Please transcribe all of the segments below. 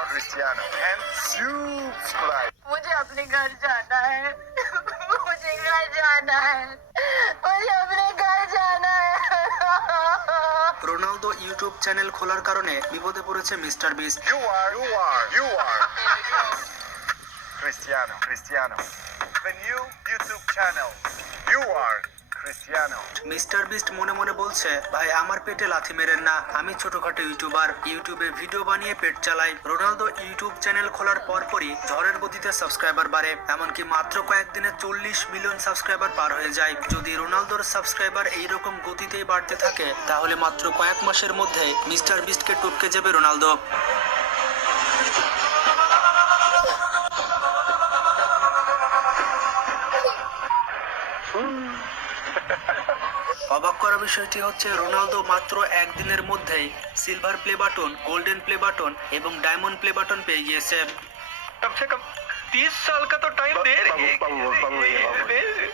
are Cristiano. And subscribe. मुझे अपने घर जाना है मुझे घर जाना है मुझे अपने घर जाना है রোনালদো ইউটিউব চ্যানেল খোলার কারণে বিপদে পড়েছে Mister Beast You are, you are, you are. Cristiano, Cristiano. The new YouTube channel. You are Cristiano. mister Beast মনে মনে বলছে, ভাই, আমার পেটে লাথি মেরেন না। আমি ছোটখাটো ইউটিউবার। ইউটিউবে ভিডিও বানিয়ে পেট চালাই। রোনালদো ইউটিউব চ্যানেল খোলার পরপরই ঝড়ের গতিতে সাবস্ক্রাইবার বাড়ে। এমনকি মাত্র কয়েকদিনে চল্লিশ মিলিয়ন সাবস্ক্রাইবার পার হয়ে যায়। যদি রোনালদোর সাবস্ক্রাইবার এইরকম গতিতেই বাড়তে থাকে, তাহলে মাত্র কয়েক মাসের মধ্যে মিস্টার বিস্টকে টপকে যাবে রোনালদো। অবাক করা বিষয়টি হচ্ছে, রোনালদো মাত্র একদিনের মধ্যেই silver play button golden play button এবং ডায়মন্ড প্লে বাটন পেয়ে গিয়েছে কম तीस साल का तो टाइम दे रही है बाबू, बाबू, बाबू, बाबू।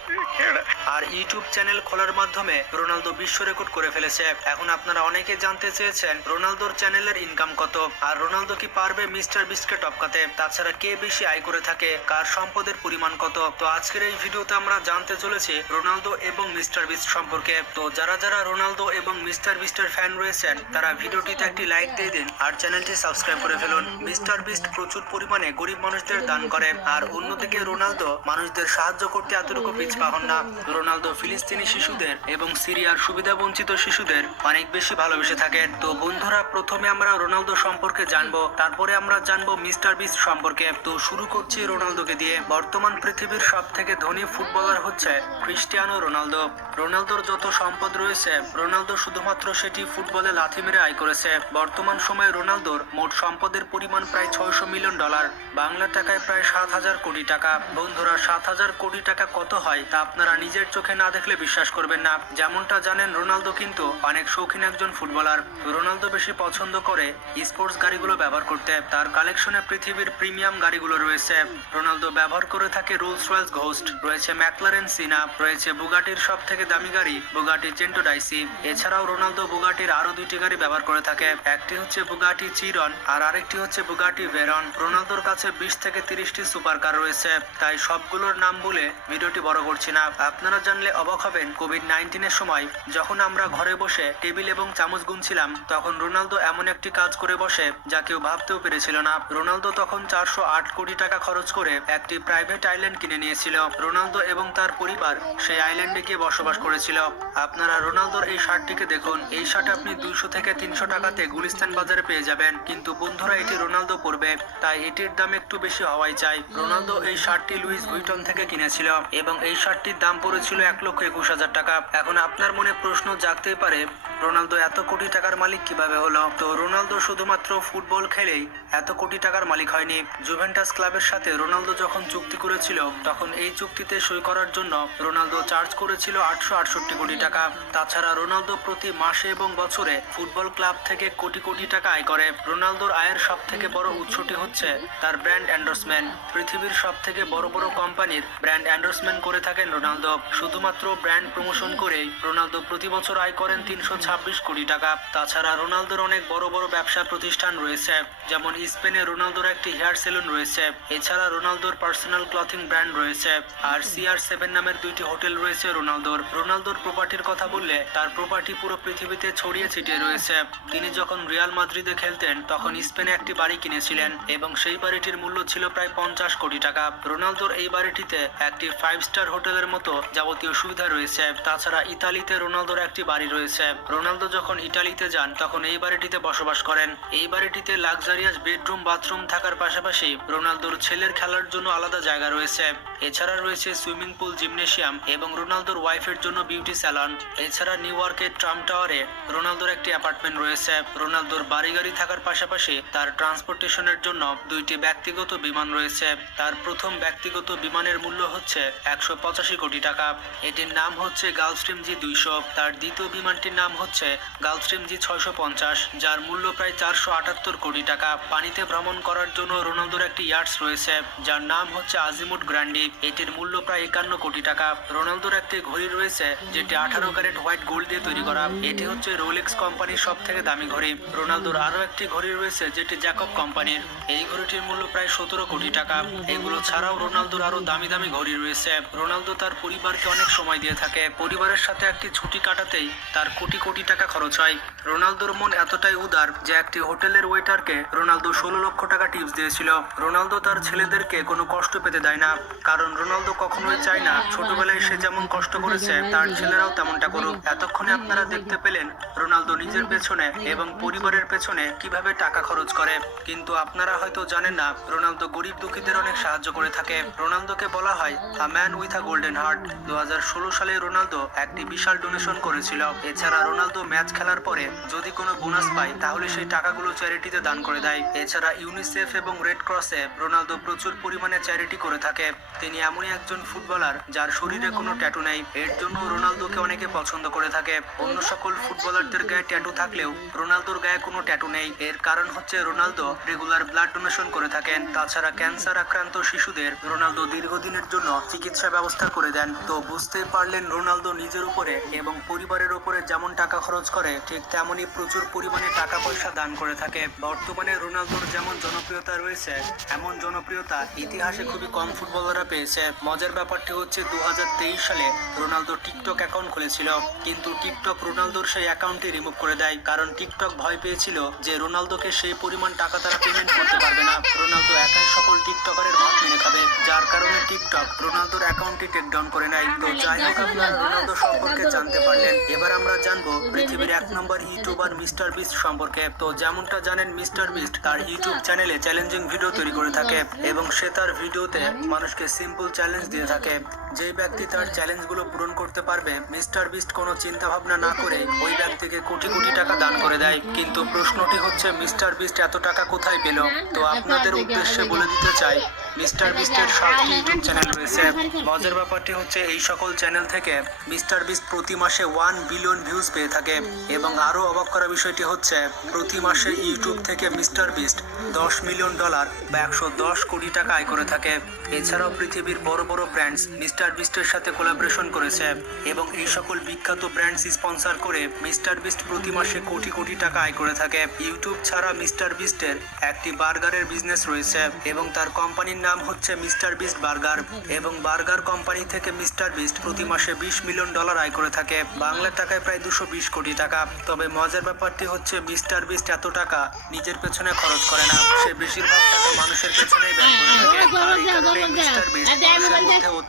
আর ইউটিউব চ্যানেল খোলার মাধ্যমে রোনালদো বিশ্ব রেকর্ড করে ফেলেছে এখন আপনারা অনেকে জানতে চেয়েছেন রোনালদোর চ্যানেলের ইনকাম কত আর রোনালদো কি পারবে মিস্টার বিস্টকে টপকাতে তাছাড়া কে বেশি আয় করে থাকে কার সম্পদের পরিমাণ কত তো আজকের এই ভিডিওতে আমরা জানতে চলেছি রোনালদো এবং মিস্টার বিস্ট সম্পর্কে তো যারা যারা রোনালদো এবং মিস্টার বিস্টের ফ্যান রয়েছেন তারা ভিডিওটিতে একটি লাইক দিয়ে দিন আর চ্যানেলটি সাবস্ক্রাইব করে ফেলুন মিস্টার বিস্ট প্রচুর পরিমাণে গরিব মানুষদের দান করে আর অন্যদিকে রোনালদো মানুষদের সাহায্য করতে এতটুকু পিছপা হন না। রোনালদো ফিলিস্তিনি শিশুদের এবং সিরিয়ার সুবিধা বঞ্চিত শিশুদের অনেক বেশি ভালোবেসে থাকেন। তো বন্ধুরা, প্রথমে আমরা রোনালদো সম্পর্কে জানব, তারপরে আমরা জানব মিস্টার বিস্ট সম্পর্কে। তো শুরু করছি রোনালদোকে দিয়ে। বর্তমান পৃথিবীর সব থেকে ধনী ফুটবলার হচ্ছে ক্রিস্টিয়ানো রোনালদো। রোনালদোর যত সম্পদ রয়েছে, রোনালদো শুধুমাত্র সেটি ফুটবলে লাথি মেরে আয় করেছে। বর্তমান সময়ে রোনালদোর মোট সম্পদের পরিমাণ প্রায় ছয়শো মিলিয়ন ডলার, বাংলা টাকায় প্রায় সাত হাজার কোটি টাকা। বন্ধুরা, সাত হাজার কোটি টাকা কত হয় তা আপনারা নিজের চোখে না দেখলে বিশ্বাস করবেন না। যেমনটা জানেন রোনালদো কিন্তু অনেক শৌখিন একজন ফুটবলার। রোনালদো বেশি পছন্দ করে স্পোর্টস গাড়িগুলো ব্যবহার করতে। তার কালেকশনে পৃথিবীর প্রিমিয়াম গাড়িগুলো রয়েছে। রোনালদো ব্যবহার করে থাকে রোলস রয়েলস ঘোস্ট। রয়েছে ম্যাকলারেন, সিনা। রয়েছে বুগাটির সব থেকে দামি গাড়ি, বুগাটি চেন্টো ডাইসি। এছাড়াও রোনালদো বুগাটির আরও দুইটি গাড়ি ব্যবহার করে থাকে। একটি হচ্ছে বুগাটি চিরন আর আরেকটি হচ্ছে বুগাটি ভেরন। রোনালদোর কাছে বিশ থেকে তিরিশটি সুপার কার রয়েছে, তাই সবগুলোর নাম বলে ভিডিওটি বড় করছি না। আপনারা জানলে অবাক হবেন কোভিড নাইন্টিনের সময় যখন আমরা ঘরে বসে টেবিল এবং চামচ গুনছিলাম, তখন রোনালদো এমন একটি কাজ করে বসে যা কেউ ভাবতেও পেরেছিল না। রোনালদো তখন চারশো আট কোটি টাকা খরচ করে একটি প্রাইভেট আইল্যান্ড কিনে নিয়েছিল। রোনালদো এবং তার পরিবার সেই আইল্যান্ডে গিয়ে বসবাস করেছিল। আপনারা রোনালদোর এই শার্টটিকে দেখুন। এই শার্ট আপনি দুইশো থেকে তিনশো টাকাতে গুলিস্তান বাজারে পেয়ে যাবেন। কিন্তু বন্ধুরা, এটি রোনালদো পরবে, তাই এটির দাম একটু বেশি হওয়াই চাই। রোনালদো এই শার্টটি লুইস ভুইটন থেকে কিনেছিল এবং এই শার্টটির দাম পড়েছিল এক লক্ষ একুশ হাজার টাকা। এখন আপনার মনে প্রশ্ন জাগতেই পারে রোনালদো এত কোটি টাকার মালিক কীভাবে হলো? তো রোনালদো শুধুমাত্র ফুটবল খেলেই এত কোটি টাকার মালিক হয়নি। জুভেন্টাস ক্লাবের সাথে রোনালদো যখন চুক্তি করেছিল, তখন এই চুক্তিতে সই করার জন্য রোনালদো চার্জ করেছিল আটশো আটষট্টি কোটি টাকা। তাছাড়া রোনালদো প্রতি মাসে এবং বছরে ফুটবল ক্লাব থেকে কোটি কোটি টাকা আয় করে। রোনালদোর আয়ের সব থেকে বড় উৎসটি হচ্ছে তার ব্র্যান্ড এন্ডোর্সমেন্ট পৃথিবীর সব থেকে বড় বড় কোম্পানির ব্র্যান্ড এন্ডোর্সমেন্ট করে থাকেন রোনালদো। শুধুমাত্র ব্র্যান্ড প্রমোশন করেই রোনালদো প্রতি বছর আয় করেন তিনশো ছাব্বিশ কোটি টাকা। তাছাড়া রোনালদোর অনেক বড় বড় ব্যবসা প্রতিষ্ঠান রয়েছে, যেমন স্পেনে রোনালদোর একটি হেয়ার সেলুন রয়েছে, এছাড়া রোনালদোর পার্সোনাল ক্লথিং ব্র্যান্ড রয়েছে, আর সিআর সেভেন নামের দুইটি হোটেল রয়েছে রোনালদোর। রোনালদোর প্রপার্টির কথা বললে, তার প্রপার্টি পুরো পৃথিবীতে ছড়িয়ে ছিটিয়ে রয়েছে। তিনি যখন রিয়াল মাদ্রিদে খেলতেন, তখন স্পেনে একটি বাড়ি কিনেছিলেন, এবং সেই বাড়িটির মূল্য ছিল প্রায় পঞ্চাশ কোটি টাকা। রোনালদোর এই বাড়িটিতে একটি ফাইভ স্টার হোটেলের মতো যাবতীয় সুবিধা রয়েছে। তাছাড়া ইতালিতে রোনালদোর একটি বাড়ি রয়েছে। রোনালদো যখন ইটালিতে যান, তখন এই বাড়িটিতে বসবাস করেন। এই বাড়িটিতে লাক্সারিয়াস বেডরুম, বাথরুম থাকার পাশাপাশি রোনালদোর ছেলের খেলার জন্য আলাদা জায়গা রয়েছে। এছাড়া রয়েছে সুইমিং পুল, জিমনেশিয়াম এবং রোনালদোর ওয়াইফের জন্য বিউটি স্যালন। এছাড়া নিউ ইয়র্কের ট্রাম্প টাওয়ারে রোনালদোর একটি অ্যাপার্টমেন্ট রয়েছে। রোনালদোর বাড়ি গাড়ি থাকার পাশাপাশি তার ট্রান্সপোর্টেশনের জন্য দুইটি ব্যক্তিগত বিমান রয়েছে। তার প্রথম ব্যক্তিগত বিমানের মূল্য হচ্ছে একশো পঁচাশি কোটি টাকা। এটির নাম হচ্ছে গালস্ট্রিম জি দুইশো। তার দ্বিতীয় বিমানটির নাম হচ্ছে গালস্ট্রিম জি ছয়শো পঞ্চাশ, যার মূল্য প্রায় চারশো আটাত্তর কোটি টাকা। পানিতে ভ্রমণ করার জন্য রোনালদোর একটি ইয়ার্টস রয়েছে, যার নাম হচ্ছে আজিমুট গ্র্যান্ডি। এটির মূল্য প্রায় একান্ন কোটি টাকা। রোনালদোর একটি ঘড়ি রয়েছে, যেটি আঠারো ক্যারেট হোয়াইট গোল্ড দিয়ে তৈরি করা। এটি হচ্ছে রোলেক্স কোম্পানির সব থেকে দামি ঘড়ি। রোনালদোর আরও একটি ঘড়ি রয়েছে, যেটি জ্যাকব কোম্পানির। এই ঘড়িটির মূল্য প্রায় সতেরো কোটি টাকা। এগুলো ছাড়াও রোনালদোর আরও দামি দামি ঘড়ি রয়েছে। রোনালদো তার পরিবারকে অনেক সময় দিয়ে থাকে। পরিবারের সাথে একটি ছুটি কাটাতেই তার কোটি কোটি টাকা খরচ হয়। রোনালদোর মন এতটাই উদার যে একটি হোটেলের ওয়েটারকে রোনালদো ষোলো লক্ষ টাকা টিপস দিয়েছিল। রোনালদো তার ছেলেদেরকে কোনো কষ্ট পেতে দেয় না। কারণ রোনালদো কখনোই চায় না। ছোটবেলায় সে যেমন কষ্ট করেছে, তার ছেলেরাও তেমনটা করুক। এতক্ষণে আপনারা দেখতে পেলেন রোনালদো নিজের পেছনে এবং পরিবারের পেছনে কীভাবে টাকা খরচ করে। কিন্তু আপনারা হয়তো জানেন না, রোনালদো গরিব দুঃখীদের অনেক সাহায্য করে থাকে। রোনালদোকে বলা হয় a man with a golden heart দু হাজার ষোলো সালে রোনালদো একটি বিশাল ডোনেশন করেছিল। এছাড়া রোনালদো ম্যাচ খেলার পরে যদি কোনো বোনাস পায়, তাহলে সেই টাকাগুলো চ্যারিটিতে দান করে দেয়। এছাড়া ইউনিসেফ এবং রেড ক্রসে রোনালদো প্রচুর পরিমাণে চ্যারিটি করে থাকে। তিনি এমনই একজন ফুটবলার যার শরীরে কোনো ট্যাটু নেই। এর জন্য রোনালদোকে অনেকে পছন্দ করে থাকে। অন্য সকল ফুটবলারদের গায়ে ট্যাটু থাকলেও রোনালদোর গায়ে কোনো ট্যাটু নেই। এর কারণ হচ্ছে রোনালদো রেগুলার ব্লাড ডোনেশন করে থাকেন। তাছাড়া ক্যান্সার আক্রান্ত শিশুদের রোনালদো দীর্ঘদিনের জন্য চিকিৎসা ব্যবস্থা করে দেন। তো বুঝতে পারলেন রোনালদো নিজের উপরে এবং পরিবারের উপরে যেমন টাকা খরচ করে, ঠিক তেমনই প্রচুর পরিমাণে টাকা পয়সা দান করে থাকে। বর্তমানে রোনালদোর যেমন জনপ্রিয়তা রয়েছে, এমন জনপ্রিয়তা ইতিহাসে খুবই কম ফুটবলাররা পেয়েছে। মজার ব্যাপারটি হচ্ছে দু হাজার তেইশ সালে রোনালদো টিকটক অ্যাকাউন্ট খুলেছিল। কিন্তু টিকটক রোনালদোর সেই অ্যাকাউন্টটি রিমুভ করে দেয়। কারণ টিকটক ভয় পেয়েছিল যে রোনালদোকে সেই পরিমাণ টাকা তারা পেমেন্ট করতে পারবে না। রোনালদো একাই সকল টিকটকারের ভাত মেরে খাবে। যার কারণে টিকটক রোনালদোর অ্যাকাউন্টটি টেক ডাউন করে নেয়। তো যাই হোক, আপনারা রোনালদো সম্পর্কে জানতে পারলেন। এবার আমরা জানব পৃথিবীর এক নম্বর ইউটিউবার মিস্টার বিস্ট সম্পর্কে। তো যেমনটা জানেন মিস্টার বিস্ট, তার ইউটিউব চ্যানেলে চ্যালেঞ্জিং ভিডিও তৈরি করে থাকে। এবং সে তার ভিডিওতে মানুষকে সিম্পল চ্যালেঞ্জ দিয়ে থাকে। যে ব্যক্তি তার চ্যালেঞ্জগুলো পূরণ করতে পারবে মিস্টার বিস্ট কোনো চিন্তা ভাবনা না করে ওই ব্যক্তিকে কোটি কোটি টাকা দান করে দেয়। কিন্তু প্রশ্নটি হচ্ছে মিস্টার বিস্ট এত টাকা কোথায় পেল? তো আপনাদের উদ্দেশ্যে বলে দিতে চাই মিস্টার বিস্টের সাতটি ইউটিউব চ্যানেল রয়েছে। মজার ব্যাপারটি হচ্ছে এই সকল চ্যানেল থেকে মিস্টার বিস্ট প্রতি মাসে ওয়ান বিলিয়ন ভিউজ পেয়ে থাকে এবং আরও অবাক করা বিষয়টি হচ্ছে প্রতি মাসে ইউটিউব থেকে মিস্টার বিস্ট দশ মিলিয়ন ডলার বা একশো দশ কোটি টাকা আয় করে থাকে। এছাড়াও পৃথিবীর বড় বড় ব্র্যান্ডস মিস্টার বিস্টের সাথে কোলাবরেশন করেছে এবং এই সকল বিখ্যাত ব্র্যান্ডস স্পন্সর করে মিস্টার বিস্ট প্রতি মাসে কোটি কোটি টাকা আয় করে থাকে। ইউটিউব ছাড়া মিস্টার বিস্টের একটি বার্গারের বিজনেস রয়েছে এবং তার কোম্পানির নাম হচ্ছে মিস্টার বিস্ট বার্গার এবং বার্গার কোম্পানি থেকে মিস্টার বিস্ট প্রতি মাসে বিশ মিলিয়ন ডলার আয় করে থাকে। বাংলার টাকায় প্রায় দুশো বিশ কোটি টাকা। তবে মজার ব্যাপারটি হচ্ছে মিস্টার বিস্ট এত টাকা নিজের পেছনে খরচ করে না। সে বেশিরভাগ টাকা মানুষের পেছনেই ব্যয় করে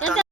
থাকে।